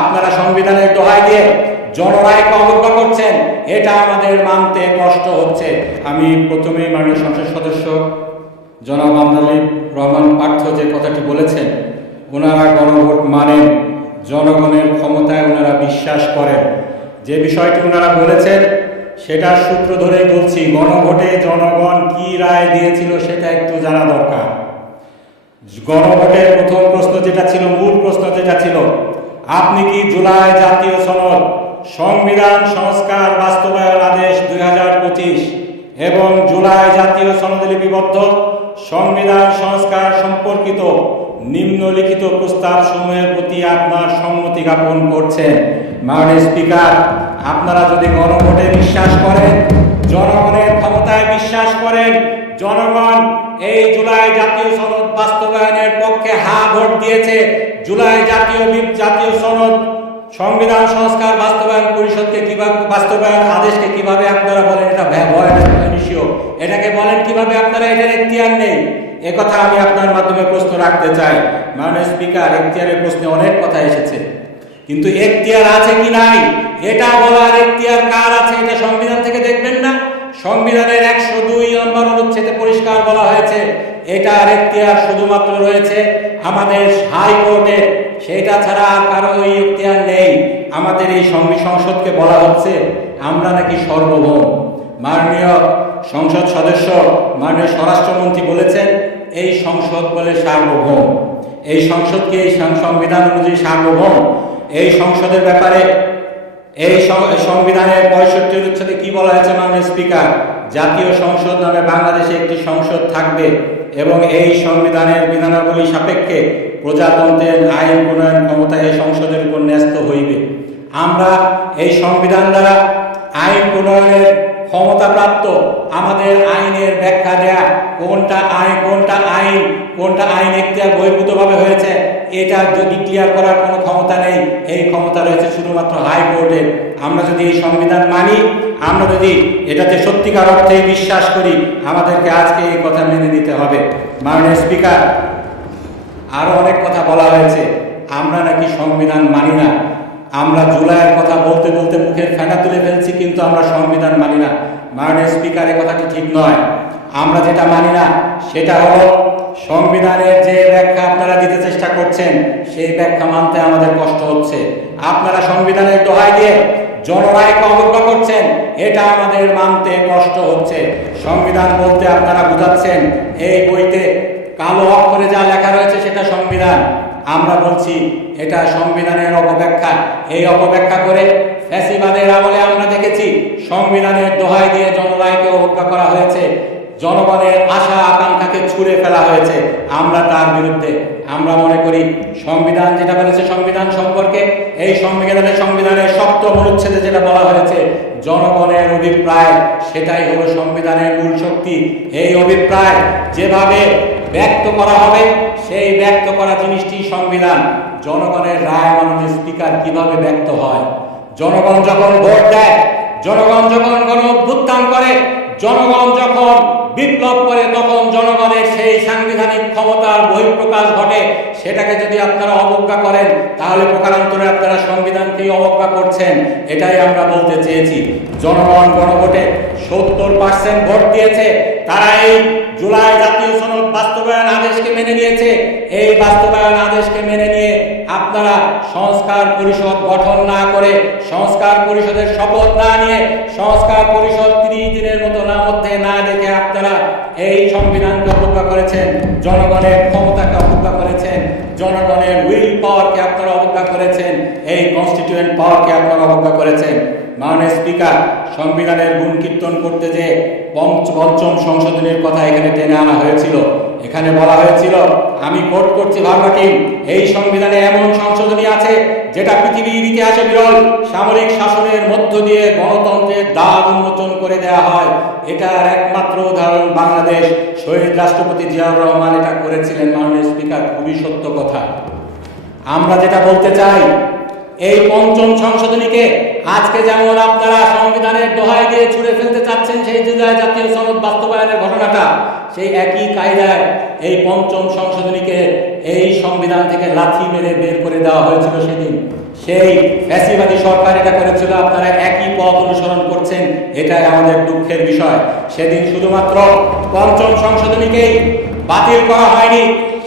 আপনারা সংবিধানের দোহাই দিয়ে জনরায়কে অবজ্ঞা করছেন, এটা আমাদের মানতে কষ্ট হচ্ছে। আমি প্রথমেই মাননীয় সংসদ সদস্য জনাব আমদালিব রহমান পার্থ যে কথাটি বলেছেন, ওনারা গণভোট মানেন, জনগণের ক্ষমতায় ওনারা বিশ্বাস করেন। যে বিষয়টি ওনারা বলেছেন সেটার সূত্র ধরেই বলছি, গণভোটে জনগণ কি রায় দিয়েছিল সেটা একটু জানা দরকার। গণভোটের প্রথম প্রশ্ন যেটা ছিল, মূল প্রশ্ন যেটা ছিল, আপনি কি জুলাই জাতীয় সনদ, সংবিধান সংস্কার বাস্তবায়ন আদেশ 2025 এবং জুলাই জাতীয় সনদে লিপিবদ্ধ সংবিধান সংস্কার সম্পর্কিত নিম্নলিখিত প্রস্তাব সমূহের প্রতি আপনার সম্মতি জ্ঞাপন করছেন? মাননীয় স্পিকার, আপনারা যদি গণভোটে বিশ্বাস করেন, জনগণের ক্ষমতায় বিশ্বাস করেন, জনগণ এই জুলাই জাতীয় সনদ বাস্তবায়নের পক্ষে হা ভোট দিয়েছে, জুলাই জাতীয় সনদ সংবিধান সংস্কার বাস্তবায়ন পরিষদকে কিভাবে, বাস্তবায়ন আদেশকে কিভাবে আপনারা বলেন এটা ভয়ানক ইস্যু, এটাকে বলেন কিভাবে আপনারা এটার এখতিয়ার নেই? একথা আমি আপনার মাধ্যমে প্রশ্ন রাখতে চাই। মাননীয় স্পিকার, এখতিয়ারের প্রশ্নে অনেক কথা এসেছে, কিন্তু এখতিয়ার আছে কি নাই এটা বলার এখতিয়ার কার আছে? এটা সংবিধান থেকে দেখবেন না? সংবিধানের 102 নম্বর অনুচ্ছেদে পরিষ্কার বলা হয়েছে এটার এখতিয়ার শুধুমাত্র রয়েছে আমাদের হাইকোর্টের, সেটা ছাড়া আর কারো ওই এখতিয়ার নেই। আমাদের এই সংসদকে বলা হচ্ছে আমরা নাকি সর্বভৌম। মাননীয় সংসদ সদস্য, মাননীয় স্বরাষ্ট্রমন্ত্রী বলেছেন এই সংসদ বলে সার্বভৌম, এই সংসদকে এই সংবিধান অনুযায়ী সার্বভৌম। এই সংসদের ব্যাপারে এই সংবিধানের 65 অনুচ্ছেদে কি বলা হয়েছে মাননীয় স্পিকার? জাতীয় সংসদ নামে বাংলাদেশে একটি সংসদ থাকবে এবং এই সংবিধানের বিধানাবলী সাপেক্ষে প্রজাতন্ত্রের আইন প্রণয়ন ক্ষমতা এই সংসদের উপর ন্যস্ত হইবে। আমরা এই সংবিধান দ্বারা আইন প্রণয়নের ক্ষমতা প্রাপ্ত, আমাদের আইনের ব্যাখ্যা দেয়া কোনটা আইন এখতিয়ার বহির্ভূতভাবে হয়েছে এটা যদি ক্লিয়ার করার কোনো ক্ষমতা নেই। এই ক্ষমতা রয়েছে শুধুমাত্র হাইকোর্টের। আমরা যদি এই সংবিধান মানি, আমরা যদি এটাতে সত্যিকার অর্থেই বিশ্বাস করি, আমাদেরকে আজকে এই কথা মেনে নিতে হবে। মাননীয় স্পিকার, আরো অনেক কথা বলা হয়েছে, আমরা নাকি সংবিধান মানি না। আমরা জুলাইয়ের কথা বলতে বলতে মুখের ফেনা তুলে ফেলছি, কিন্তু আমরা সংবিধান মানি না। মাননীয় স্পিকার, এই কথাটি ঠিক নয়। আমরা যেটা মানি না সেটা হলো সংবিধানের যে ব্যাখ্যা আপনারা দিতে চেষ্টা করছেন সেই ব্যাখ্যা মানতে আমাদের কষ্ট হচ্ছে। আপনারা সংবিধানের দোহাই দিয়ে জনরায়কে অবজ্ঞা করছেন, এটা আমাদের মানতে কষ্ট হচ্ছে। সংবিধান বলতে আপনারা বুঝাচ্ছেন এই বইতে কালো অক্ষরে যা লেখা রয়েছে সেটা সংবিধান। আমরা বলছি এটা সংবিধানের অপব্যাখ্যা। এই অপব্যাখ্যা করে ফ্যাসিবাদের আমলে আমরা দেখেছি সংবিধানের দোহাই দিয়ে জনরায়কে অবজ্ঞা করা হয়েছে, জনগণের আশা আকাঙ্ক্ষাকে ছুঁড়ে ফেলা হয়েছে। আমরা তার বিরুদ্ধে। আমরা মনে করি সংবিধান যেটা বলেছে সংবিধান সম্পর্কে, এই সংবিধানের 7ম অনুচ্ছেদে যেটা বলা হয়েছে জনগণের অভিপ্রায়, সেটাই হলো সংবিধানের মূল শক্তি। এই অভিপ্রায় যেভাবে ব্যক্ত করা হবে সেই ব্যক্ত করা জিনিসটি সংবিধান। জনগণের রায় মাননীয় স্পিকার কিভাবে ব্যক্ত হয়? জনগণ যখন ভোট দেয়, জনগণ যখন গণ অভ্যুত্থান করে, জনগণ যখন বিপ্লব করে, তখন জনগণের সেই সাংবিধানিক ক্ষমতার বহিঃপ্রকাশ ঘটে। সেটাকে যদি আপনারা অবজ্ঞা করেন তাহলে প্রকারান্তরে আপনারা সংবিধানকেই অবজ্ঞা করছেন। এটাই আমরা বলতে চেয়েছি। জনগণ গণভোটে 70% ভোট দিয়েছে, তারা এই জুলাই জাতীয় সনদ বাস্তবায়ন আদেশকে মেনে নিয়েছে। এই বাস্তবায়ন আদেশকে মেনে নিয়ে আপনারা সংস্কার পরিষদ গঠন না করে, সংস্কার পরিষদের শপথ না নিয়ে, সংস্কার পরিষদ 30 দিনের মতো মধ্যে না দেখে আপনারা এই সংবিধানকে অবজ্ঞা করেছেন, জনগণের ক্ষমতাকে অবজ্ঞা করেছেন, জনগণের উইল পাওয়ারকে আপনারা অবজ্ঞা করেছেন, এই কনস্টিটিউয়েন্ট পাওয়ারকে আপনারা অবজ্ঞা করেছেন। মাননীয় স্পিকার, সংবিধানের গুণ কীর্তন করতে যে পঞ্চম সংশোধনীর কথা এখানে টেনে আনা হয়েছিল। এখানে বলা হয়েছিল, আমি কোট করছি ভার্বাটিম, এই সংবিধানে এমন সংশোধনী আছে যেটা পৃথিবীর ইতিহাসে বিরল। সামরিক শাসনের মধ্য দিয়ে গণতন্ত্রের দ্বার উন্মোচন করে দেওয়া হয়। এটার একমাত্র উদাহরণ বাংলাদেশ। শহীদ রাষ্ট্রপতি জিয়াউর রহমান এটা করেছিলেন। মাননীয় স্পিকার, খুবই সত্য কথা। আমরা যেটা বলতে চাই, এই পঞ্চম সংশোধনীকে আজকে যেমন আপনারা সংবিধানের দোহাই দিয়ে ছুঁড়ে ফেলতে চাচ্ছেন সেই জুলাই জাতীয় সনদ বাস্তবায়নের ঘটনাটা, সেই একই কায়দায় এই পঞ্চম সংশোধনীকে এই সংবিধান থেকে লাথি মেরে বের করে দেওয়া হয়েছিল সেদিন। সেই ফ্যাসিবাদী সরকার এটা করেছিল, আপনারা একই পথ অনুসরণ করছেন, এটাই আমাদের দুঃখের বিষয়। সেদিন শুধুমাত্র পঞ্চম সংশোধনীকেই বাতিল করা হয়নি,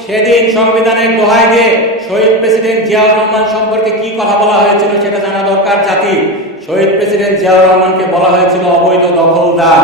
সেদিন সংবিধানের দোহাই দিয়ে শহীদ প্রেসিডেন্ট জিয়াউর রহমান সম্পর্কে কি কথা বলা হয়েছিল সেটা জানা দরকার জাতি। শহীদ প্রেসিডেন্ট জিয়াউর রহমানকে বলা হয়েছিল অবৈধ দখলদার,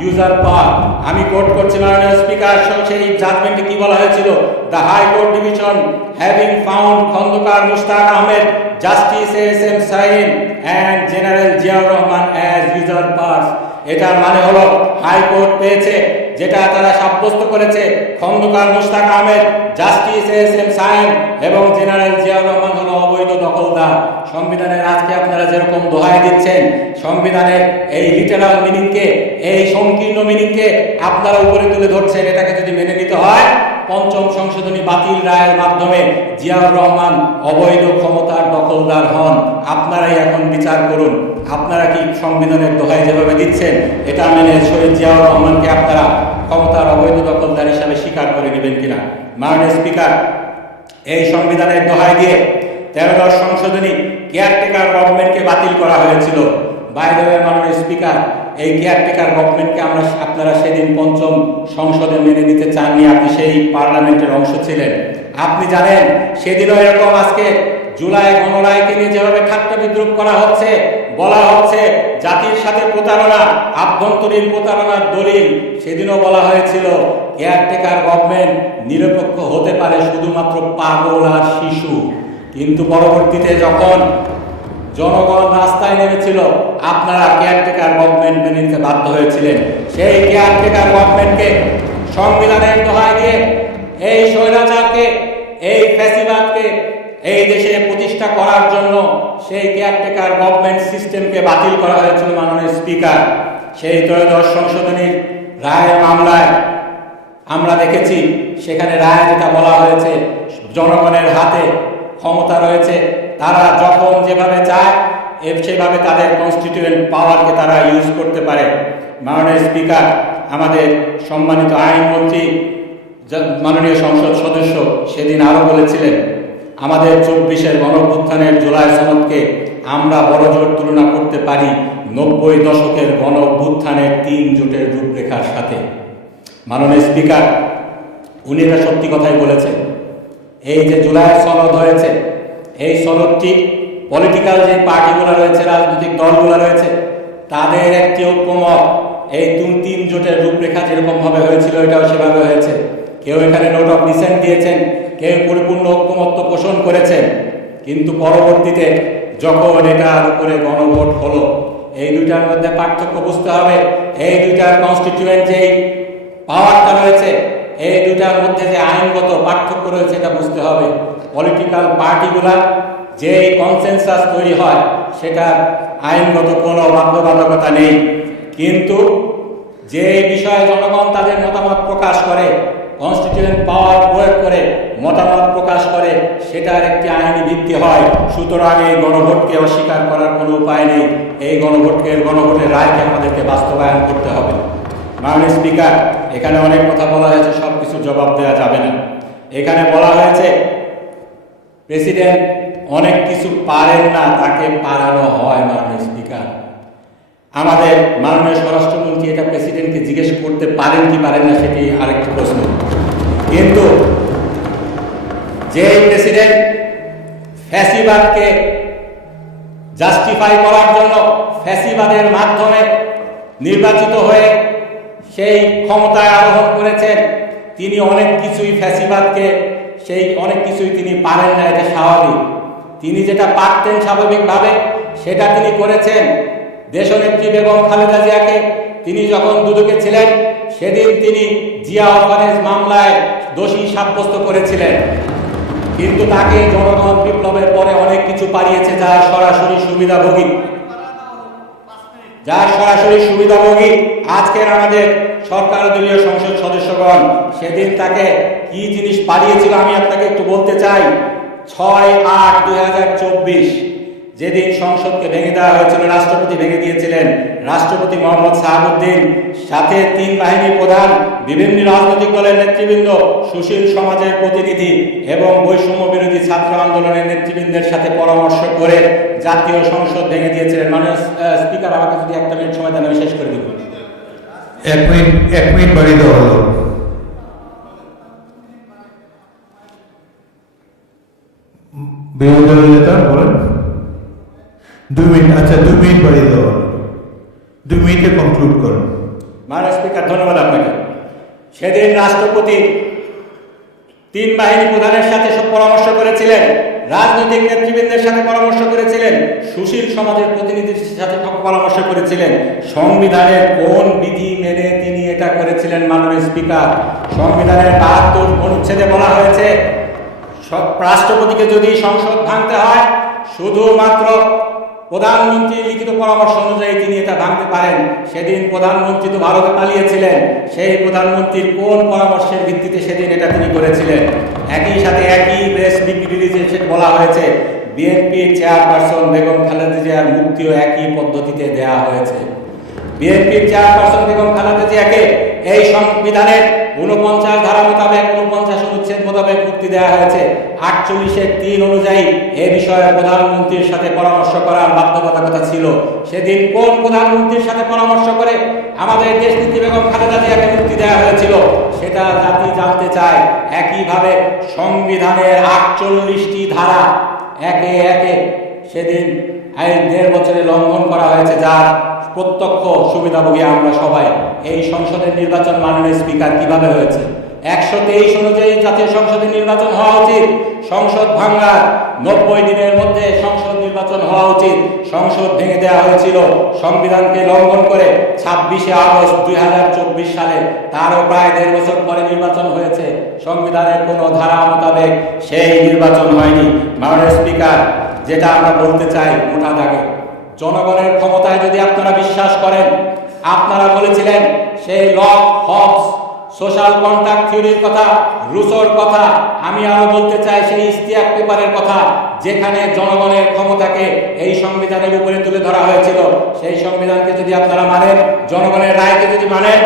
ইউজারপার। আমি কোট করছি মাননীয় স্পিকার, সেই জাজমেন্টে কি বলা হয়েছিল? The high court division having found Khondaker Mushtaq Ahmed, justice SM. Shahin and general Ziaur Rahman as usurpers. এটার মানে হলো হাইকোর্ট পেয়েছে, যেটা তারা সাব্যস্ত করেছে, খন্দকার মুশতাক আহমেদ, জাস্টিস এস.এম. শাহীন এবং জেনারেল জিয়াউর রহমান হলো অবৈধ দখলদার। সংবিধানের আজকে আপনারা যেরকম দোহাই দিচ্ছেন, সংবিধানের এই লিটারাল মিনিংকে, এই সংকীর্ণ মিনিংকে আপনারা উপরে তুলে ধরছেন, এটাকে যদি মেনে নিতে হয়, পঞ্চম সংশোধনী বাতিল রায়ের মাধ্যমে জিয়াউর রহমান অবৈধ ক্ষমতার দখলদার হন। আপনারাই এখন বিচার করুন, আপনারা কি সংবিধানের দোহাই যেভাবে দিচ্ছেন এটা মেনে শহীদ জিয়াউর রহমানকে আপনারা ক্ষমতার অবৈধ দখলদার হিসাবে স্বীকার করে নেবেন কিনা? মাননীয় স্পিকার, এই সংবিধানের দোহাই দিয়ে 13 সংশোধনী কেয়ারটেকার গভর্নমেন্টকে বাতিল করা হয়েছিল। বাইরে মাননীয় স্পিকার, এই কেয়ারটেকার গভর্নমেন্টকে আপনারা সেদিন পঞ্চম সংসদে মেনে নিতে চাননি, আপনি সেই পার্লামেন্টের অংশ ছিলেন। আপনি জানেন সেদিনও এরকম আজকে জুলাই গণরায়কে নিয়ে যেভাবে ঠাট্টা বিদ্রুপ করা হচ্ছে, বলা হচ্ছে জাতির সাথে প্রতারণা, আভ্যন্তরীণ প্রতারণার দলিল, সেদিনও বলা হয়েছিল কেয়ারটেকার গভর্নমেন্ট নিরপেক্ষ হতে পারে শুধুমাত্র পাগল আর শিশু। কিন্তু পরবর্তীতে যখন জনগণ রাস্তায় নেমেছিল, আপনারা কেয়ারটেকার গভর্নমেন্ট মেনে নিতে বাধ্য হয়েছিলেন। সেই কেয়ারটেকার গভর্নমেন্টকে সংবিধানের দোহাই দিয়ে এই স্বৈরাচারকে, এই ফ্যাসিবাদকে এই দেশে প্রতিষ্ঠা করার জন্য সেই কেয়ারটেকার গভর্নমেন্ট সিস্টেমকে বাতিল করা হয়েছিল। মাননীয় স্পিকার, সেই 13 সংশোধনীর রায়ের মামলায় আমরা দেখেছি, সেখানে রায় যেটা বলা হয়েছে, জনগণের হাতে ক্ষমতা রয়েছে, তারা যখন যেভাবে চায় সেভাবে তাদের কনস্টিটিউয়েন্ট পাওয়ারকে তারা ইউজ করতে পারে। মাননীয় স্পিকার, আমাদের সম্মানিত আইনমন্ত্রী মাননীয় সংসদ সদস্য সেদিন আরও বলেছিলেন, আমাদের 24-এর গণঅভ্যুত্থানের জুলাই সনদকে আমরা বড়জোর তুলনা করতে পারি 90 দশকের গণঅভ্যুত্থানের 3 জোটের রূপরেখার সাথে। মাননীয় স্পিকার, উনি এটা সত্যি কথাই বলেছেন। এই যে জুলাই সনদ হয়েছে, এই সনদটি পলিটিক্যাল যে পার্টিগুলো রয়েছে, রাজনৈতিক দলগুলো রয়েছে, তাদের একটি ঐক্যমত, এই 3 জোটের রূপরেখা যেরকমভাবে হয়েছিল এটাও সেভাবে হয়েছে। কেউ এখানে নোট অফ ডিসেন্ট দিয়েছেন, কেউ পরিপূর্ণ ঐক্যমত্য পোষণ করেছেন, কিন্তু পরবর্তীতে যখন এটার উপরে গণভোট হলো, এই দুইটার মধ্যে পার্থক্য বুঝতে হবে। এই দুইটার কনস্টিটিউয়েন্ট যেই পাওয়ারটা রয়েছে, এই দুইটার মধ্যে যে আইনগত পার্থক্য রয়েছে এটা বুঝতে হবে। পলিটিক্যাল পার্টিগুলা যে কনসেনসাস তৈরি হয় সেটার আইনগত কোনো বাধ্যবাধকতা নেই, কিন্তু যে বিষয়ে জনগণ তাদের মতামত প্রকাশ করে, কনস্টিটিউয়েন্ট পাওয়ার প্রয়োগ করে মতামত প্রকাশ করে, সেটার একটি আইনি ভিত্তি হয়। সুতরাং এই গণভোটকে অস্বীকার করার কোনো উপায় নেই। এই গণভোটের রায়কে আমাদেরকে বাস্তবায়ন করতে হবে। মাননীয় স্পিকার, এখানে অনেক কথা বলা হয়েছে, সব কিছু জবাব দেওয়া যাবে না। এখানে বলা হয়েছে প্রেসিডেন্ট অনেক কিছু পারেন না, তাকে পারানো হয়। মাননীয় স্পিকার, আমাদের মাননীয় স্বরাষ্ট্রমন্ত্রী এটা প্রেসিডেন্টকে জিজ্ঞেস করতে পারেন কি পারেন না সেটি আরেকটি প্রশ্ন, কিন্তু যে প্রেসিডেন্ট ফ্যাসিবাদকে জাস্টিফাই করার জন্য ফ্যাসিবাদের মাধ্যমে নির্বাচিত হয়ে সেই ক্ষমতায় আরোহণ করেছেন, তিনি অনেক কিছুই ফ্যাসিবাদকে অনেক কিছুই তিনি পারেন না, এটা স্বাভাবিক। তিনি যেটা পারতেন স্বাভাবিকভাবে সেটা তিনি করেছেন। দেশনেত্রী বেগম খালেদা জিয়াকে তিনি যখন দুদকে ছিলেন সেদিন তিনি জিয়া অরফানেজ মামলায় দোষী সাব্যস্ত করেছিলেন, কিন্তু তাকে জনগণ বিপ্লবের পরে অনেক কিছু পারিয়েছে, যার সরাসরি সুবিধাভোগী আজকের আমাদের সরকার দলীয় সংসদ সদস্যগণ। সেদিন তাকে কি জিনিস পারিয়েছিল আমি আপনাকে একটু বলতে চাই। 6/8/2024 যেদিন সংসদকে ভেঙে দেওয়া হয়েছিল, রাষ্ট্রপতি ভেঙে দিয়েছিলেন, রাষ্ট্রপতি মোহাম্মদ শাহাবুদ্দিন, সাথে 3 বাহিনীর প্রধান, বিভিন্ন রাজনৈতিক দলের নেতৃবৃন্দ, সুশীল সমাজের প্রতিনিধি এবং বৈষম্য বিরোধী ছাত্র আন্দোলনের নেতৃবৃন্দের সাথে পরামর্শ করে জাতীয় সংসদ ভেঙে দিয়েছিলেন। মাননীয় স্পিকার, আমাকে যদি 1 মিনিট সময় দেন আমি শেষ করে দিব। 1 মিনিট বাড়িয়ে দেওয়া হলো। বিরোধী দলের নেতা বলেন 2 মিনিট। আচ্ছা, 2 মিনিট বাড়িয়ে দেওয়া হলো। 2 মিনিটে কনক্লুড করুন। মাননীয় স্পিকার, ধন্যবাদ আপনাকে। সেদিন রাষ্ট্রপতি 3 বাহিনী প্রধানের সাথে সব পরামর্শ করেছিলেন, রাজনৈতিক নেতৃবৃন্দের সাথে পরামর্শ করেছিলেন, সুশীল সমাজের প্রতিনিধির সাথে পরামর্শ করেছিলেন। সংবিধানের কোন বিধি মেনে তিনি এটা করেছিলেন? মাননীয় স্পিকার, সংবিধানের 72 অনুচ্ছেদে বলা হয়েছে রাষ্ট্রপতিকে যদি সংসদ ভাঙতে হয় শুধুমাত্র প্রধানমন্ত্রীর লিখিত পরামর্শ অনুযায়ী তিনি এটা ভাঙতে পারেন। সেদিন প্রধানমন্ত্রী তো ভারতে পালিয়েছিলেন, সেই প্রধানমন্ত্রীর কোন পরামর্শের ভিত্তিতে সেদিন এটা তিনি করেছিলেন? একই সাথে একই প্রেস বিবৃতিতে বলা হয়েছে বিএনপির চেয়ারপারসন বেগম খালেদা জিয়ার মুক্তিও একই পদ্ধতিতে দেয়া হয়েছে। বিএনপির চেয়ারপারসন বেগম খালেদা জিয়াকে এই সংবিধানের 49 ধারা মোতাবেক 49 অনুচ্ছেদ মোতাবেক মুক্তি দেওয়া হয়েছে। 48-এর 3 অনুযায়ী এ বিষয়ে প্রধানমন্ত্রীর সাথে পরামর্শ করার বাধ্যবাধকতা ছিল। সেদিন কোন প্রধানমন্ত্রীর সাথে পরামর্শ করে আমাদের দেশনেত্রী বেগম খালেদা জিয়াকে মুক্তি দেওয়া হয়েছিল সেটা জাতি জানতে চায়। একইভাবে সংবিধানের 48টি ধারা একে একে সেদিন 1.5 বছরে লঙ্ঘন করা হয়েছে, যার প্রত্যক্ষ সুবিধাভোগী আমরা সবাই। এই সংসদের নির্বাচন মাননীয় স্পিকার কিভাবে হয়েছে? 123 অনুযায়ী জাতীয় সংসদের নির্বাচন হওয়া উচিত। সংসদ ভাঙার 90 দিনের মধ্যে সংসদ নির্বাচন হওয়া উচিত। সংসদ ভেঙে দেওয়া হয়েছিল সংবিধানকে লঙ্ঘন করে 26শে আগস্ট 2024 সালে। তারও প্রায় 1.5 বছর পরে নির্বাচন হয়েছে। সংবিধানের কোনো ধারা মোতাবেক সেই নির্বাচন হয়নি। মাননীয় স্পিকার, যেটা আমরা বলতে চাই মোটা দাগে, জনগণের ক্ষমতায় যদি আপনারা বিশ্বাস করেন, আপনারা বলেছিলেন সেই লক হবস সোশ্যাল কন্ট্রাক্ট থিওরির কথা, রুসোর কথা, আমি আরো বলতে চাই সেই ইস্তিয়াক পেপারের কথা, যেখানে জনগণের ক্ষমতাকে এই সংবিধানের উপরে তুলে ধরা হয়েছিল। সেই সংবিধানকে যদি আপনারা মানেন, জনগণের রায়কে যদি মানেন,